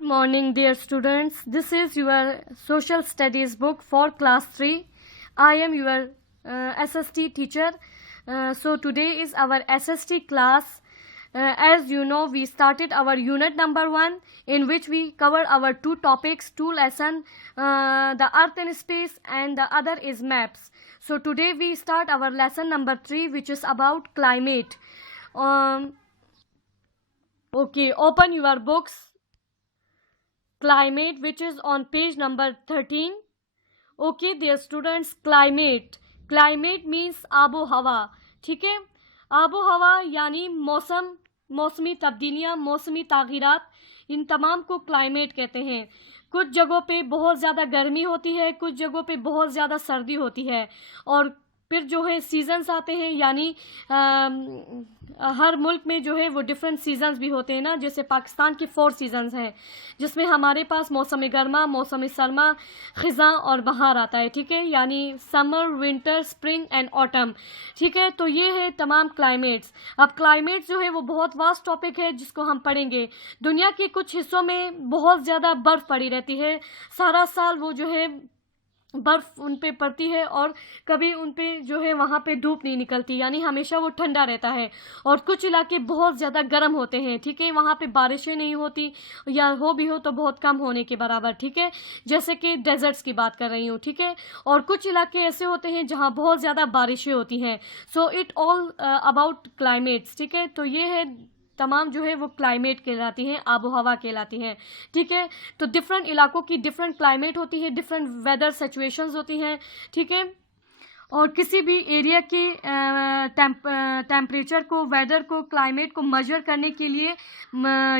Morning, dear students. This is your social studies book for class 3. I am your SST teacher. So today is our SST class. As you know, we started our unit number 1, in which we cover our 2 topics, 2 lessons, the earth and space, and the other is maps. So today we start our lesson number 3, which is about climate. Okay, open your books. Climate, which is on page number 13. Okay, dear students, climate means आबो हवा. ठीक है, आबो हवा यानी मौसम, मौसमी तब्दीलियाँ, मौसमी तागीरात, इन तमाम को क्लाइमेट कहते हैं. कुछ जगहों पे बहुत ज़्यादा गर्मी होती है, कुछ जगहों पे बहुत ज़्यादा सर्दी होती है, और फिर जो है सीजन्स आते हैं, यानी हर मुल्क में जो है वो डिफरेंट सीजन्स भी होते हैं ना. जैसे पाकिस्तान के 4 सीजन्स हैं, जिसमें हमारे पास मौसम गर्मा, मौसम सरमा, ख़िज़ा और बहार आता है. ठीक है, यानी summer, winter, spring and autumn. ठीक है, तो ये है तमाम क्लाइमेट्स. अब क्लाइमेट्स जो है वो बहुत वास्ट टॉपिक है, जिसको हम पढ़ेंगे. दुनिया के कुछ हिस्सों में बहुत ज़्यादा बर्फ़ पड़ी रहती है, सारा साल वो जो है बर्फ़ उन पे पड़ती है, और कभी उन पे जो है वहाँ पे धूप नहीं निकलती, यानी हमेशा वो ठंडा रहता है. और कुछ इलाके बहुत ज़्यादा गर्म होते हैं. ठीक है, वहाँ पे बारिशें नहीं होती, या हो भी हो तो बहुत कम होने के बराबर. ठीक है, जैसे कि डेजर्ट्स की बात कर रही हूँ. ठीक है, और कुछ इलाके ऐसे होते हैं जहाँ बहुत ज़्यादा बारिशें होती हैं. So it all about climates. ठीक है, तो ये है तमाम जो है वो क्लाइमेट कहलाती हैं, आबो हवा कहलाती हैं. ठीक है, तो डिफरेंट इलाकों की डिफरेंट क्लाइमेट होती है, डिफरेंट वेदर सिचुएशंस होती हैं. ठीक है, और किसी भी एरिया के टेम्परेचर को, वेदर को, क्लाइमेट को मेजर करने के लिए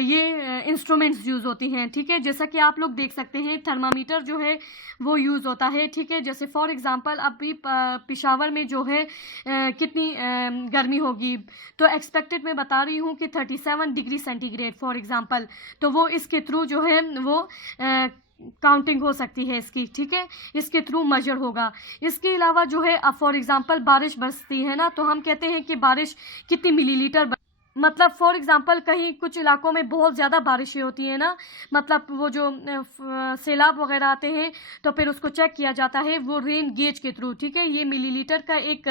ये इंस्ट्रूमेंट्स यूज़ होती हैं. ठीक है, जैसा कि आप लोग देख सकते हैं, थर्मामीटर जो है वो यूज़ होता है. ठीक है, जैसे फॉर एग्जांपल अभी पेशावर में जो है कितनी गर्मी होगी, तो एक्सपेक्टेड मैं बता रही हूँ कि 37 डिग्री सेंटीग्रेड फॉर एग्जांपल. तो वो इसके थ्रू जो है वो काउंटिंग हो सकती है इसकी. ठीक है, इसके थ्रू मेजर होगा. इसके अलावा जो है अब फॉर एग्जांपल बारिश बरसती है ना, तो हम कहते हैं कि बारिश कितनी मिलीलीटर, मतलब फॉर एग्जांपल कहीं कुछ इलाकों में बहुत ज़्यादा बारिशें होती हैं ना, मतलब वो जो सैलाब वगैरह आते हैं, तो फिर उसको चेक किया जाता है वो रेन गेज के थ्रू. ठीक है, ये मिलीलीटर का एक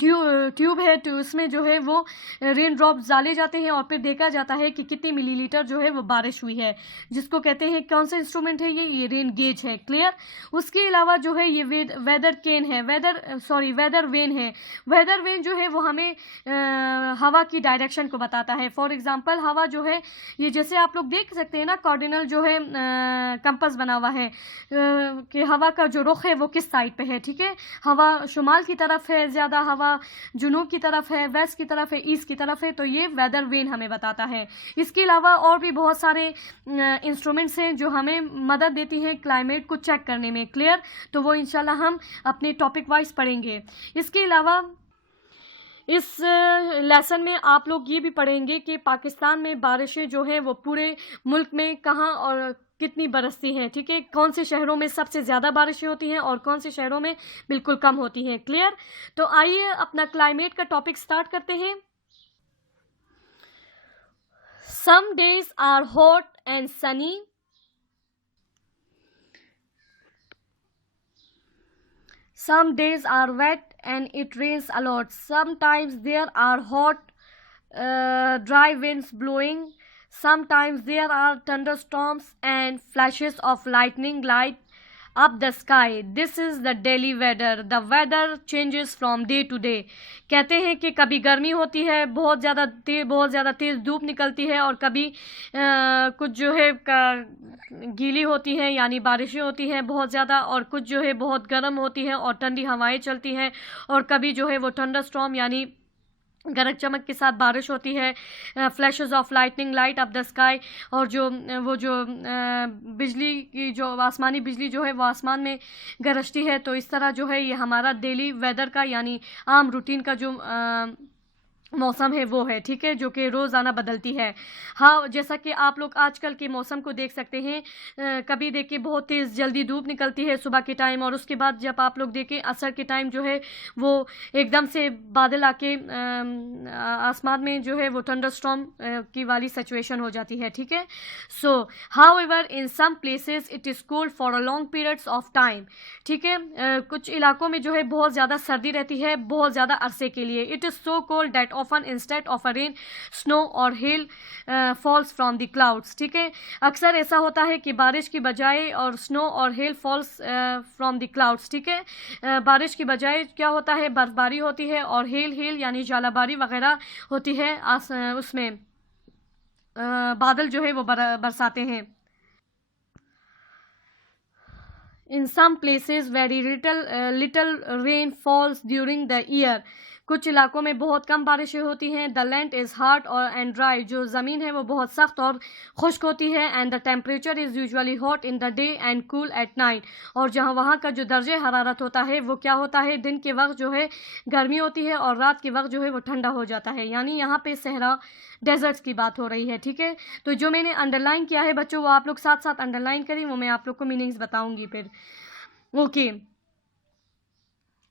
ट्यूब है, तो उसमें जो है वो रेन ड्रॉप्स डाले जाते हैं, और फिर देखा जाता है कि कितनी मिलीलीटर जो है वो बारिश हुई है, जिसको कहते हैं कौन सा इंस्ट्रूमेंट है ये रेन गेज है. क्लियर. उसके अलावा जो है ये वेदर केन है, वेदर वेन है. वेदर वेन जो है वो हमें हवा की डायरेक्शन को बताता है. फॉर एग्जांपल हवा जो है ये, जैसे आप लोग देख सकते हैं ना, कार्डिनल जो है कंपास बना हुआ है कि हवा का जो रुख है वो किस साइड पे है. ठीक है, हवा शुमाल की तरफ है ज़्यादा, हवा जुनूब की तरफ है, वेस्ट की तरफ है, ईस्ट की तरफ है. तो ये वेदर वेन हमें बताता है. इसके अलावा और भी बहुत सारे इंस्ट्रूमेंट्स हैं जो हमें मदद देती हैं क्लाइमेट को चेक करने में. क्लियर. तो वो इंशाल्लाह हम अपने टॉपिक वाइज पढ़ेंगे. इसके अलावा इस लेसन में आप लोग ये भी पढ़ेंगे कि पाकिस्तान में बारिशें जो हैं वो पूरे मुल्क में कहाँ और कितनी बरसती हैं. ठीक है, कौन से शहरों में सबसे ज़्यादा बारिशें होती हैं और कौन से शहरों में बिल्कुल कम होती हैं. क्लियर. तो आइए अपना क्लाइमेट का टॉपिक स्टार्ट करते हैं. Some days are hot and sunny. Some days are wet and it rains a lot. Sometimes there are hot, dry winds blowing. Sometimes there are thunderstorms and flashes of lightning light up the sky. This is the daily weather. The weather changes from day to day. कहते हैं कि कभी गर्मी होती है, बहुत ज़्यादा तेज़ धूप निकलती है, और कभी कुछ जो है गीली होती है, यानी बारिशें होती हैं बहुत ज़्यादा, और कुछ जो है बहुत गर्म होती है और ठंडी हवाएं चलती हैं, और कभी जो है वो थंडर स्टॉर्म यानी गरज चमक के साथ बारिश होती है. Flashes of lightning light up the sky, और जो बिजली की जो आसमानी बिजली जो है वो आसमान में गरजती है. तो इस तरह जो है ये हमारा डेली वेदर का यानी आम रूटीन का जो मौसम है वो है, ठीक है, जो कि रोज़ाना बदलती है। हाँ, जैसा कि आप लोग आजकल के मौसम को देख सकते हैं, कभी देखिए बहुत तेज़ जल्दी धूप निकलती है सुबह के टाइम, और उसके बाद जब आप लोग देखें असर के टाइम जो है वो एकदम से बादल आके आसमान में जो है वो थंडरस्टॉर्म की वाली सिचुएशन हो जाती है, ठीक है। So however in some places it is cold for a long periods of time, ठीक है। कुछ इलाकों में जो है बहुत ज़्यादा सर्दी रहती है बहुत ज़्यादा अरसे के लिए। It is so cold that often instead of a rain snow और hail falls from the clouds, ठीक है। अक्सर ऐसा होता है कि बारिश की बजाय और स्नो और hail falls from the clouds, ठीक है। बारिश की बजाय क्या होता है, बर्फबारी होती है, और हेल यानी जालाबारी वगैरह होती है, उसमें बादल जो है वो बरसाते हैं। In some places very little rain falls during the year. कुछ इलाकों में बहुत कम बारिशें होती हैं। द लैंड इज़ हार्ड और एंड ड्राई, जो ज़मीन है वो बहुत सख्त और खुश्क होती है। And the temperature is usually hot in the day and cool at night, और जहाँ वहाँ का जो दर्जे हरारत होता है वो क्या होता है, दिन के वक्त जो है गर्मी होती है और रात के वक्त जो है वो ठंडा हो जाता है। यानी यहाँ पे सहरा डेजर्ट्स की बात हो रही है, ठीक है। तो जो मैंने अंडरलाइन किया है बच्चों वो आप लोग साथ साथ अंडरलाइन करें, वो मैं आप लोग को मीनिंग्स बताऊंगी फिर। Okay,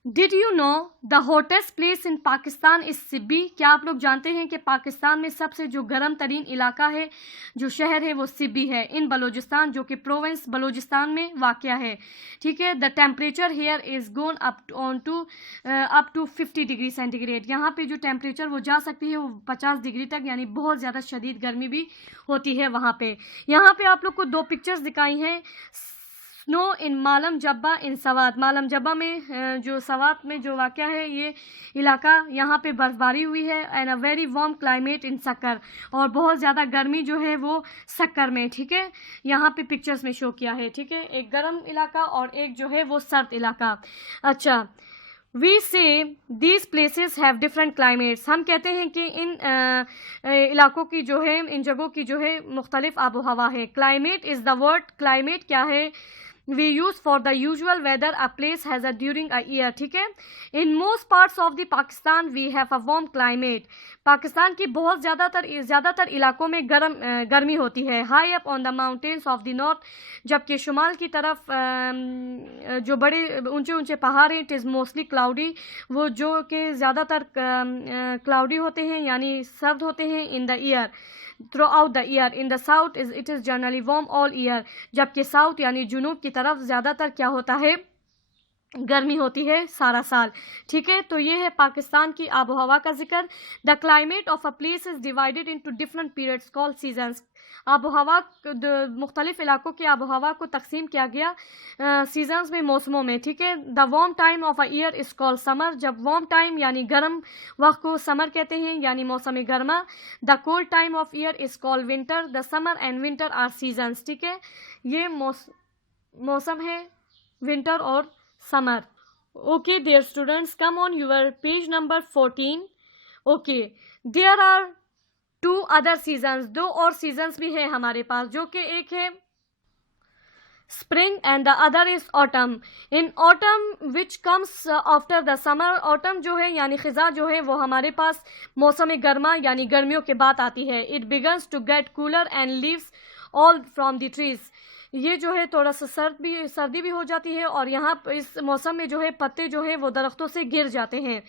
did you know the hottest place in Pakistan is Sibi? क्या आप लोग जानते हैं कि पाकिस्तान में सबसे जो गर्म तरीन इलाका है, जो शहर है वो सिब्बी है, इन बलूचिस्तान, जो कि प्रोविंस बलूचिस्तान में वाक़या है, ठीक है। The temperature here is gone up to 50 degree centigrade. यहाँ पे जो टेम्परेचर वो जा सकती है वो 50 डिग्री तक, यानी बहुत ज़्यादा शदीद गर्मी भी होती है वहाँ पे। यहाँ पे आप लोग को दो पिक्चर्स दिखाई हैं। स्नो इन मालम जब्बा इन सवात, मालम जब्बा में जो सवात में जो वाक़या है ये इलाका, यहाँ पे बर्फबारी हुई है। And a very warm climate in Sukkur, और बहुत ज़्यादा गर्मी जो है वो सक्कर में, ठीक है, यहाँ पे पिक्चर्स में शो किया है, ठीक है। एक गर्म इलाका और एक जो है वो सर्द इलाका। अच्छा, वी से these places have different climates, हम कहते हैं कि इन इलाकों की जो है, इन जगहों की जो है मुख्तलिफ आबो हवा है। Climate is the word, climate क्या है, we use for the usual weather a place has a during a year, ठीक है। in most parts of the Pakistan we have a warm climate, Pakistan की बहुत ज़्यादातर इलाकों में गर्मी होती है। high up on the mountains of the north, जबकि शुमाल की तरफ जो बड़े ऊंचे ऊंचे पहाड़ हैं, it is mostly cloudy, वो जो कि ज़्यादातर क्लाउडी होते हैं यानी सर्द होते हैं। in the year, throughout the year, in the south it is generally warm all year, जबकि साउथ यानी जुनूब की तरफ ज़्यादातर क्या होता है, गर्मी होती है सारा साल, ठीक है। तो ये है पाकिस्तान की आबो हवा का जिक्र। The climate of a place is divided into different periods called seasons, आबो हवा मुख्तलिफ इलाकों की आबो हवा को तकसीम किया गया सीजन्स में, मौसमों में, ठीक है। The warm time of a year is called summer, जब वार्म टाइम यानी गर्म वक्त को समर कहते हैं, यानी मौसम गर्मा। The cold time of year is called winter. The summer and winter are seasons, ठीक है। ये मौसम है विंटर और summer. Okay dear students, come on your page number 14. Okay, there are 2 other seasons, 2 और सीजन्स भी है हमारे पास, जो कि एक है spring and the other is autumn. In autumn which comes after the summer, autumn जो है यानी खिज़ा जो है वो हमारे पास मौसम गर्मा यानी गर्मियों के बाद आती है। It begins to get cooler and leaves all from the trees, ये जो है थोड़ा सा सर्दी भी हो जाती है, और यहाँ इस मौसम में जो है पत्ते जो है वो दरख्तों से गिर जाते हैं,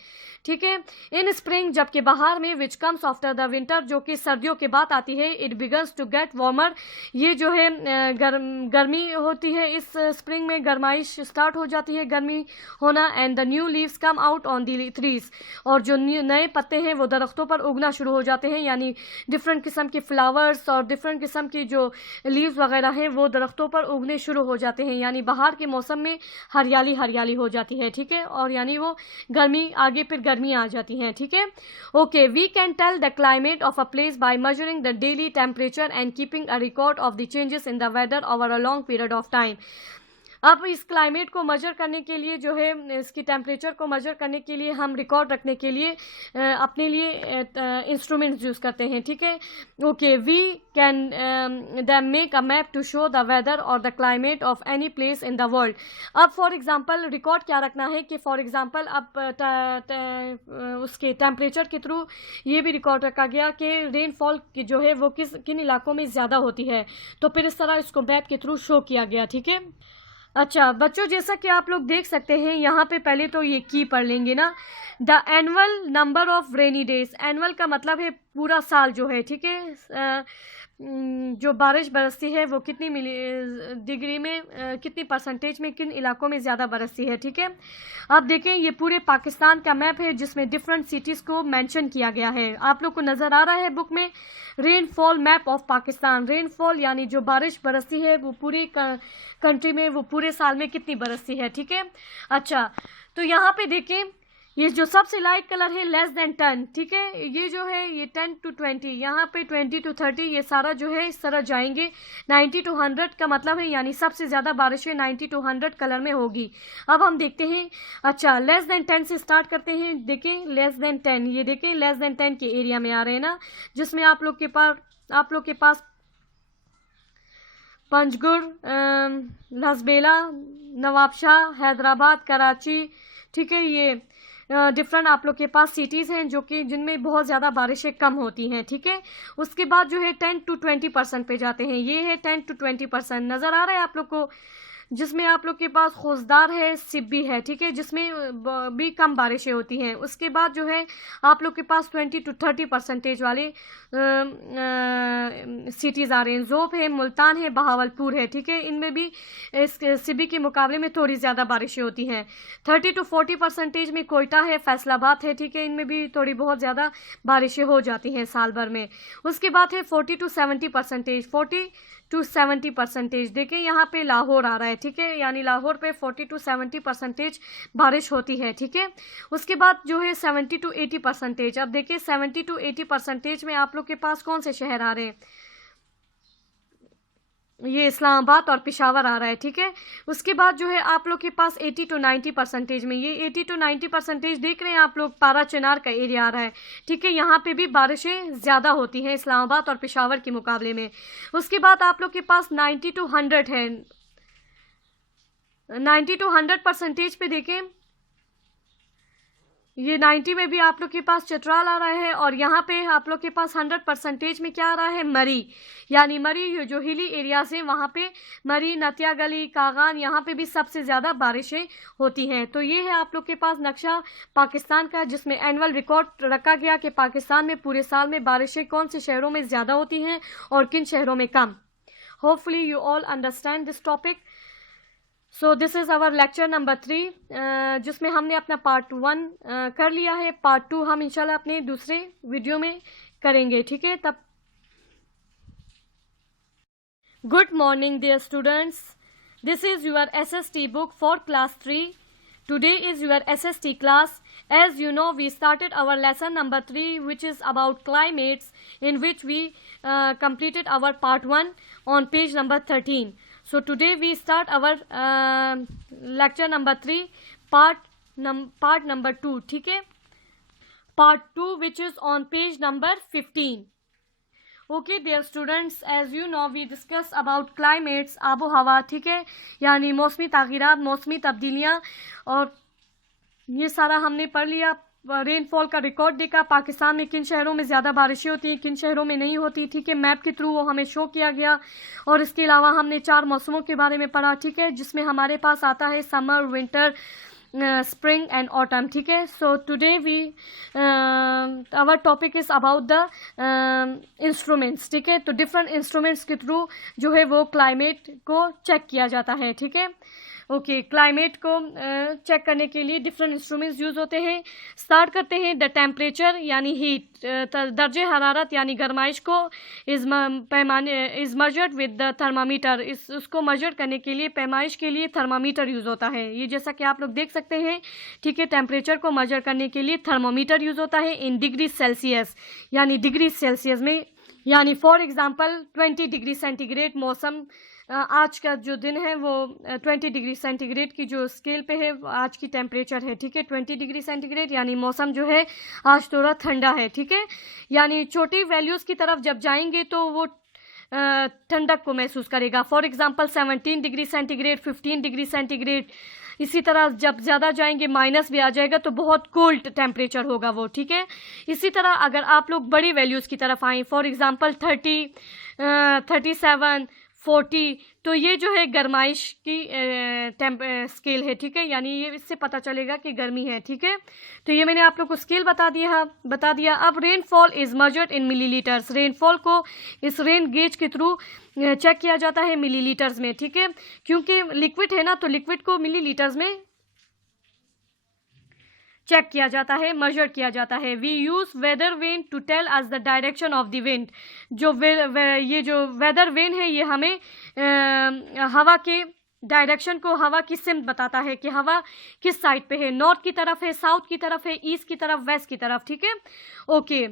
ठीक है। इन स्प्रिंग, जबकि बाहर में, which comes after the winter, जो कि सर्दियों के बाद आती है। It begins to get warmer, ये जो है गर्मी होती है इस स्प्रिंग में, गर्माइश स्टार्ट हो जाती है, गर्मी होना। And the new leaves come out on the trees, और जो नए पत्ते हैं वो दरख्तों पर उगना शुरू हो जाते हैं, यानी डिफरेंट किस्म के फ्लावर्स और डिफरेंट किस्म की जो लीव्स वगैरह हैं वो दरख्तों पर उगने शुरू हो जाते हैं, यानी बाहर के मौसम में हरियाली हो जाती है, ठीक है। और यानी वो गर्मी आगे फिर गर्मी आ जाती हैं, ठीक है। Okay, we can tell the climate of a place by measuring the daily temperature and keeping a record of the changes in the weather over a long period of time. अब इस क्लाइमेट को major करने के लिए जो है, इसकी temperature को मेजर करने के लिए हम रिकॉर्ड रखने के लिए अपने लिए इंस्ट्रूमेंट्स यूज़ करते हैं, ठीक है। Okay, we can then make a map to show the weather और the climate of any place in the world. अब फॉर एग्जांपल रिकॉर्ड क्या रखना है कि फॉर एग्जांपल अब उसके टेम्परेचर के थ्रू ये भी रिकॉर्ड रखा गया कि रेनफॉल की जो है वो किन इलाकों में ज़्यादा होती है, तो फिर इस तरह इसको मैप के थ्रू शो किया गया, ठीक है। अच्छा बच्चों, जैसा कि आप लोग देख सकते हैं यहाँ पे पहले तो ये की पढ़ लेंगे ना, the annual number of rainy days. Annual का मतलब है पूरा साल जो है, ठीक है। जो बारिश बरसती है वो कितनी डिग्री में, कितनी परसेंटेज में, किन इलाकों में ज़्यादा बरसती है, ठीक है। अब देखें ये पूरे पाकिस्तान का मैप है जिसमें डिफरेंट सिटीज़ को मेंशन किया गया है। आप लोग को नज़र आ रहा है बुक में, rainfall map of Pakistan. Rainfall यानी जो बारिश बरसती है वो पूरी कंट्री में, वो पूरे साल में कितनी बरसती है, ठीक है। अच्छा, तो यहाँ पे देखें ये जो सबसे लाइट कलर है लेस देन 10, ठीक है। ये जो है ये 10 to 20, यहाँ पे 20 to 30 ये सारा जो है इस तरह जाएंगे। 90 to 100 का मतलब है यानी सबसे ज़्यादा बारिशें 90 to 100 कलर में होगी। अब हम देखते हैं, अच्छा लेस देन 10 से स्टार्ट करते हैं। देखें लेस देन 10, ये देखें लेस देन 10 के एरिया में आ रहे हैं ना, जिसमें आप लोग के पास पंजगुर, लसबेला, नवाबशाह, हैदराबाद, कराची, ठीक है। ये डिफरेंट आप लोग के पास सिटीज़ हैं जो कि जिनमें बहुत ज़्यादा बारिशें कम होती हैं, ठीक है। उसके बाद जो है 10 to 20% पे जाते हैं। ये है 10 to 20%, नज़र आ रहा है आप लोग को, जिसमें आप लोग के पास खुशदार है, सिब्बी है, ठीक है, जिसमें भी कम बारिशें होती हैं। उसके बाद जो है आप लोग के पास 20 to 30% वाले सिटीज़ आ रहे हैं। ज़ोब है, मुल्तान है, बहावलपुर है, ठीक है। इनमें भी इस सिब्बी के मुकाबले में थोड़ी ज़्यादा बारिशें होती हैं। 30 to 40% में कोयटा है, फैसलाबाद है, ठीक है। इनमें भी थोड़ी बहुत ज़्यादा बारिशें हो जाती हैं साल भर में। उसके बाद है 40 to 70%, 40 to 70%। देखें यहाँ पे लाहौर आ रहा है, ठीक है, यानी लाहौर पे 40 to 70% बारिश होती है, ठीक है। उसके बाद जो है 70 to 80%। अब देखिए 70 to 80% में आप लोग के पास कौन से शहर आ रहे हैं, ये इस्लामाबाद और पेशावर आ रहा है, ठीक है। उसके बाद जो है आप लोग के पास 80 to 90% में, ये 80 to 90% देख रहे हैं आप लोग, पारा चिनार का एरिया आ रहा है, ठीक है। यहाँ पे भी बारिशें ज़्यादा होती हैं इस्लामाबाद और पेशावर के मुकाबले में। उसके बाद आप लोग के पास 90 to 100 है। 90 to 100% पे देखें, ये 90 में भी आप लोग के पास चतराल आ रहा है, और यहाँ पे आप लोग के पास 100% में क्या आ रहा है, मरी, यानी मरी जो हिली एरियाज हैं वहाँ पे मरी, नतिया गली, कागान, यहाँ पे भी सबसे ज़्यादा बारिशें होती हैं। तो ये है आप लोग के पास नक्शा पाकिस्तान का, जिसमें एनुअल रिकॉर्ड रखा गया कि पाकिस्तान में पूरे साल में बारिशें कौन से शहरों में ज़्यादा होती हैं और किन शहरों में कम। Hopefully you all understand this topic. So this is our lecture number 3, जिसमें हमने अपना पार्ट 1 कर लिया है। पार्ट 2 हम इंशाल्लाह अपने दूसरे वीडियो में करेंगे, ठीक है। तब good morning dear students, this is your SST book for class 3. Today is your SST class. As you know, we started our lesson number 3, which is about climates, in which we completed our part 1 on page number 13. So today we start our lecture number 3, part number 2, ठीक है, part 2, which is on page number 15. Okay dear students, as you know we discuss about climates, आबो हवा, ठीक है, यानी मौसमी तगीरात, मौसमी तब्दीलियाँ, और ये सारा हमने पढ़ लिया। रेनफॉल का रिकॉर्ड देखा, पाकिस्तान में किन शहरों में ज़्यादा बारिशें होती हैं, किन शहरों में नहीं होती, ठीक है, मैप के थ्रू वो हमें शो किया गया। और इसके अलावा हमने 4 मौसमों के बारे में पढ़ा, ठीक है, जिसमें हमारे पास आता है summer, winter, spring and autumn, ठीक है। So today our topic is about the instruments, ठीक है। तो डिफरेंट इंस्ट्रूमेंट्स के थ्रू जो है वो क्लाइमेट को चेक किया जाता है, ठीक है। ओके, क्लाइमेट को चेक करने के लिए डिफरेंट इंस्ट्रूमेंट्स यूज़ होते हैं। स्टार्ट करते हैं द टेम्परेचर यानी हीट, दर्जे हरारत यानी गर्माइश को is measured with the thermometer, उसको मेजर करने के लिए पैमाइश के लिए थर्मामीटर यूज़ होता है। ये जैसा कि आप लोग देख सकते हैं, ठीक है, टेम्परेचर को मेजर करने के लिए थर्मामीटर यूज़ होता है इन डिग्री सेल्सियस, यानी डिग्री सेल्सियस में, यानी फॉर एग्जांपल 20 डिग्री सेंटीग्रेड मौसम आज का जो दिन है वो 20 डिग्री सेंटीग्रेड की जो स्केल पे है आज की टेम्परेचर है, ठीक है, 20 डिग्री सेंटीग्रेड, यानी मौसम जो है आज थोड़ा ठंडा है, ठीक है। यानी छोटी वैल्यूज़ की तरफ जब जाएंगे तो वो ठंडक को महसूस करेगा। For example 17 degree centigrade, 15 degree centigrade, इसी तरह जब ज़्यादा जाएंगे माइनस भी आ जाएगा तो बहुत कोल्ड टेम्परेचर होगा वो, ठीक है। इसी तरह अगर आप लोग बड़ी वैल्यूज़ की तरफ आएँ, फॉर एग्जांपल 30, 37, 40, तो ये जो है गर्माइश की स्केल है, ठीक है, यानी ये इससे पता चलेगा कि गर्मी है, ठीक है। तो ये मैंने आप लोग को स्केल बता दिया। अब rainfall is measured in millilitres. Rainfall को इस रेन गेज के थ्रू चेक किया जाता है मिलीलीटर्स में, ठीक है, क्योंकि लिक्विड है ना, तो लिक्विड को मिलीलीटर्स में चेक किया जाता है, मेजर किया जाता है। We use weather vane to tell us the direction of the wind. जो ये जो वेदर वेन है ये हमें हवा के डायरेक्शन को, हवा की सिमत बताता है कि हवा किस साइड पे है, नॉर्थ की तरफ है, साउथ की तरफ है, ईस्ट की तरफ, वेस्ट की तरफ, ठीक है। ओके,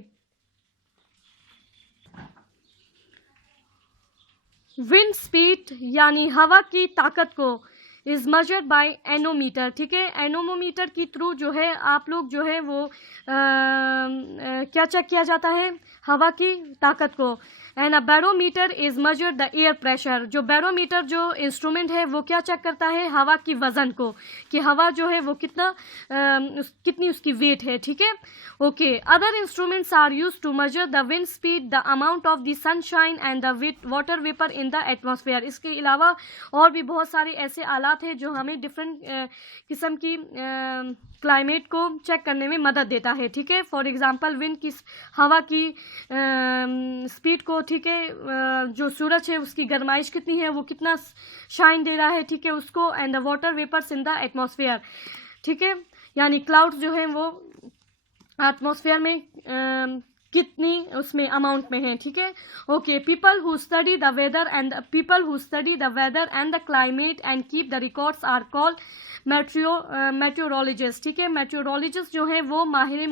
विंड स्पीड यानी हवा की ताकत को इज़ मेजर्ड बाय एनोमीटर, ठीक है। एनोमोमीटर की थ्रू जो है आप लोग जो है वो क्या चेक किया जाता है, हवा की ताकत को। And a barometer is measured the air pressure. जो बैरोमीटर जो इंस्ट्रूमेंट है वो क्या चेक करता है, हवा की वज़न को, कि हवा जो है वो कितनी उसकी वेट है, ठीक है। Okay, other instruments are use to measure the wind speed, the amount of the sunshine and the water vapour in the atmosphere. इसके अलावा और भी बहुत सारे ऐसे आलात हैं जो हमें डिफरेंट किस्म की क्लाइमेट को चेक करने में मदद देता है, ठीक है। फॉर एग्जांपल विंड की, हवा की स्पीड को, ठीक है, जो सूरज है उसकी गर्माइश कितनी है, वो कितना शाइन दे रहा है, ठीक है, उसको। And the water vapours in the atmosphere, ठीक है, यानी क्लाउड्स जो है वो एटमॉस्फेयर में कितनी उसमें अमाउंट में है, ठीक है। Okay, people who study the weather and the climate and keep the records are called meteorologist, ठीक है। मेट्रोलॉजिस्ट जो है वो माहिर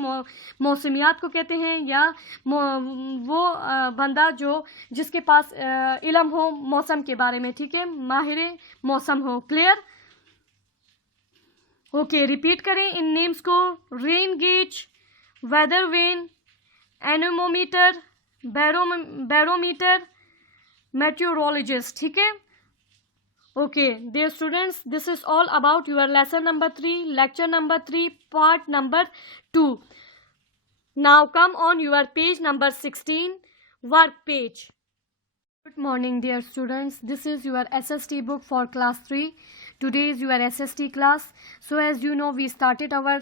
मौसमियात को कहते हैं, या वो बंदा जिसके पास इल्म हो मौसम के बारे में, ठीक है, माहिर मौसम हो। क्लियर? ओके, रिपीट करें इन नेम्स को, rain gauge, weather vane, anemometer, barometer, meteorologist, ठीक है। Okay, dear students, this is all about your lesson number 3, lecture number 3, part number 2. Now come on your page number 16, work page. Good morning, dear students. This is your SST book for class 3. Today is your SST class. So as you know, we started our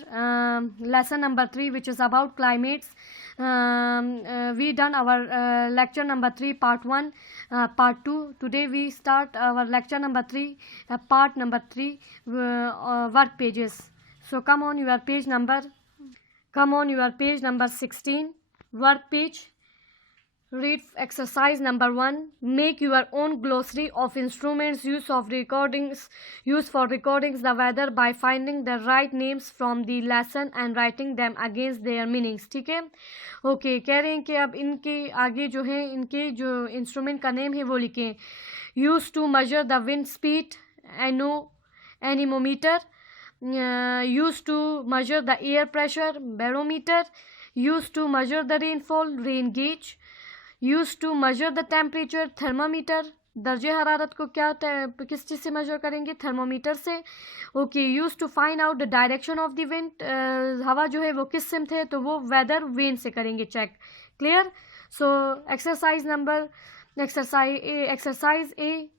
lesson number 3, which is about climates. We done our lecture number 3, part 1, part 2. Today we start our lecture number 3, part number 3, work pages. So come on your page number 16, work page. Read exercise number 1. Make your own glossary of instruments used for recordings the weather by finding the right names from the lesson and writing them against their meanings, ठीक है। Okay, कह रहे हैं कि अब इनके आगे जो है इनके जो इंस्ट्रूमेंट का नेम है वो लिखें। Use to measure the wind speed, anemometer. Use to measure the air pressure, barometer. Use to measure the rainfall, rain gauge. Use to measure the temperature, thermometer. दर्जे हरारत को किस चीज़ से मेजर करेंगे, थर्मोमीटर से। Okay, use to find out the direction of the wind, हवा जो है वो किस सिमत है, तो वो वेदर वेन से करेंगे check. Clear? So exercise A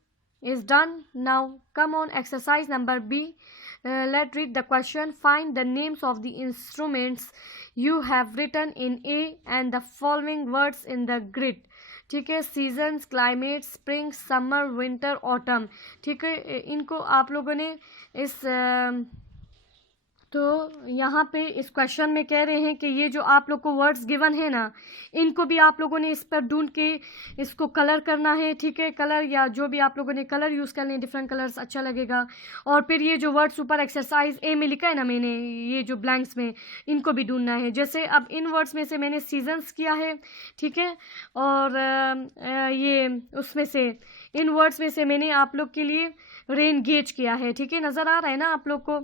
is done. Now come on exercise number B. Let's read the question. Find the names of the instruments you have written in A and the following words in the grid. ठीक है, seasons, climate, spring, summer, winter, autumn, ठीक है। इनको आप लोगों ने इस तो यहाँ पे इस क्वेश्चन में कह रहे हैं कि ये जो आप लोग को वर्ड्स गिवन है ना, इनको भी आप लोगों ने इस पर ढूंढ के इसको कलर करना है, ठीक है। कलर या जो भी आप लोगों ने कलर यूज़ करने हैं, डिफरेंट कलर्स अच्छा लगेगा। और फिर ये जो वर्ड्स ऊपर एक्सरसाइज ए में लिखा है ना मैंने, ये जो ब्लैंक्स में, इनको भी ढूंढना है। जैसे अब इन वर्ड्स में से मैंने सीजन्स किया है, ठीक है। और ये उसमें से इन वर्ड्स में से मैंने आप लोग के लिए रेन गेज किया है, ठीक है। नज़र आ रहा है ना आप लोग को?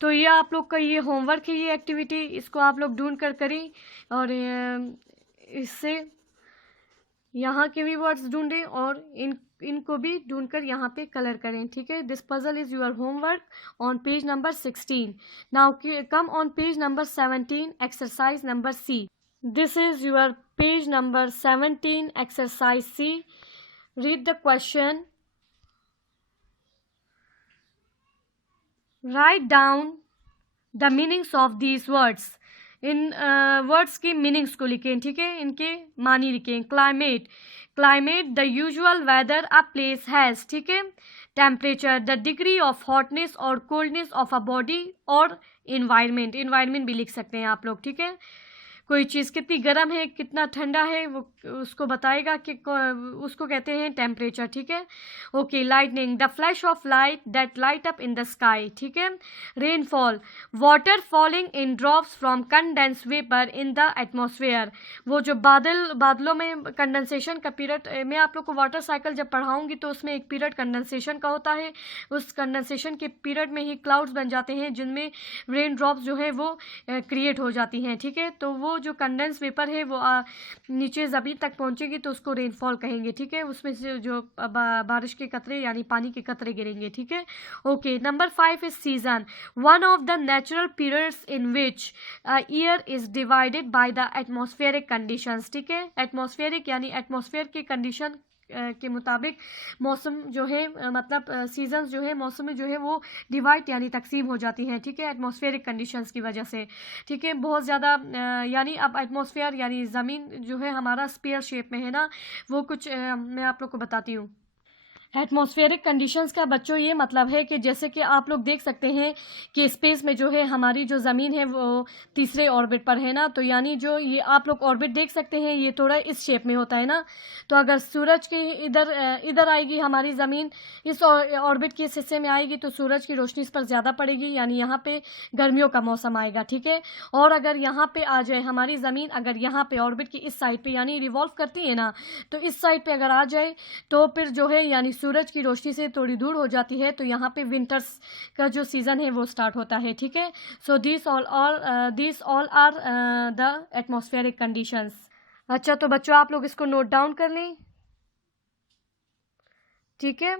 तो ये आप लोग का ये होमवर्क है, ये एक्टिविटी, इसको आप लोग ढूंढ कर करें और इससे यहाँ के भी वर्ड्स ढूंढें और इनको भी ढूंढकर यहाँ पे कलर करें, ठीक है। This puzzle is your homework on page number 16। Now come on page number 17, exercise number C. This is your page number 17, exercise C. Read the question. Write down the meanings of these words. इन words के meanings को लिखें, ठीक है, इनके मानी लिखें। Climate, climate the usual weather a place has, ठीक है। Temperature the degree of hotness और कोल्डनेस ऑफ अ बॉडी और इन्वायरमेंट, इन्वायरमेंट भी लिख सकते हैं आप लोग, ठीक है। कोई चीज़ कितनी गर्म है कितना ठंडा है वो उसको बताएगा कि उसको कहते हैं टेम्परेचर, ठीक है। Okay, lightning the flash of light that light up in the sky, ठीक है। Rainfall water falling in drops from condense vapour in the atmosphere, वो जो बादलों में कंडेंसेशन का पीरियड, मैं आप लोग को वाटर साइकिल जब पढ़ाऊंगी तो उसमें एक पीरियड कंडेंसेशन का होता है। उस कंडेंसेशन के पीरियड में ही क्लाउड्स बन जाते हैं जिनमें रेन ड्रॉप्स जो है वो क्रिएट हो जाती हैं, ठीक है। तो वो जो कंडेंस वेपर है वो नीचे ज़मीन तक पहुंचेगी तो उसको रेनफॉल कहेंगे, ठीक है। उसमें से जो बारिश के कतरे यानी पानी के कतरे गिरेंगे, ठीक है। Okay, number 5 is season, one of the natural periods in which year is divided by the atmospheric conditions, ठीक है। एटमॉस्फेरिक यानी एटमॉस्फेयर की कंडीशन के मुताबिक मौसम जो है मतलब सीजन्स जो है मौसम में जो है वो डिवाइड यानी तकसीम हो जाती हैं, ठीक है, एटमॉस्फेरिक कंडीशंस की वजह से, ठीक है। बहुत ज़्यादा यानी अब एटमॉस्फेयर यानी ज़मीन जो है हमारा स्फीयर शेप में है ना, वो कुछ मैं आप लोग को बताती हूँ। एटमॉस्फेरिक कंडीशंस का बच्चों ये मतलब है कि जैसे कि आप लोग देख सकते हैं कि स्पेस में जो है हमारी जो ज़मीन है वो तीसरे ऑर्बिट पर है ना, तो यानी जो ये आप लोग ऑर्बिट देख सकते हैं ये थोड़ा इस शेप में होता है ना। तो अगर सूरज के इधर आएगी हमारी ज़मीन, इस ऑर्बिट के इस हिस्से में आएगी तो सूरज की रोशनी इस पर ज़्यादा पड़ेगी, यानी यहाँ पे गर्मियों का मौसम आएगा, ठीक है। और अगर यहाँ पे आ जाए हमारी ज़मीन, अगर यहाँ पे ऑर्बिट की इस साइड पे यानी रिवॉल्व करती है ना, तो इस साइड पे अगर आ जाए तो फिर जो है यानी सूरज की रोशनी से थोड़ी दूर हो जाती है, तो यहाँ पे विंटर्स का जो सीज़न है वो स्टार्ट होता है, ठीक है। So this all are the atmospheric conditions. अच्छा, तो बच्चों आप लोग इसको नोट डाउन कर लें, ठीक है।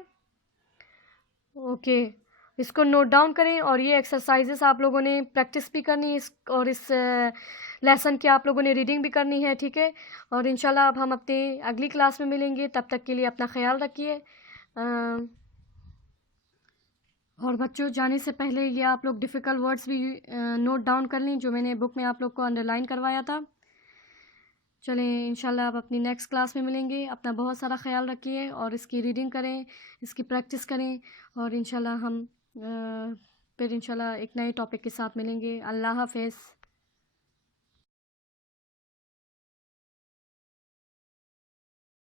ओके, इसको नोट डाउन करें और ये एक्सरसाइजेस आप लोगों ने प्रैक्टिस भी करनी है और इस लेसन की आप लोगों ने रीडिंग भी करनी है, ठीक है। और इंशाल्लाह अब हम अपने अगली क्लास में मिलेंगे, तब तक के लिए अपना ख्याल रखिए। और बच्चों जाने से पहले ये आप लोग डिफ़िकल्ट वर्ड्स भी नोट डाउन कर लें जो मैंने बुक में आप लोग को अंडरलाइन करवाया था। चलें, इंशाल्लाह अब अपनी नेक्स्ट क्लास में मिलेंगे। अपना बहुत सारा ख्याल रखिए और इसकी रीडिंग करें, इसकी प्रैक्टिस करें और इंशाल्लाह हम फिर इंशाल्लाह एक नए टॉपिक के साथ मिलेंगे। अल्लाह हाफ़िज़।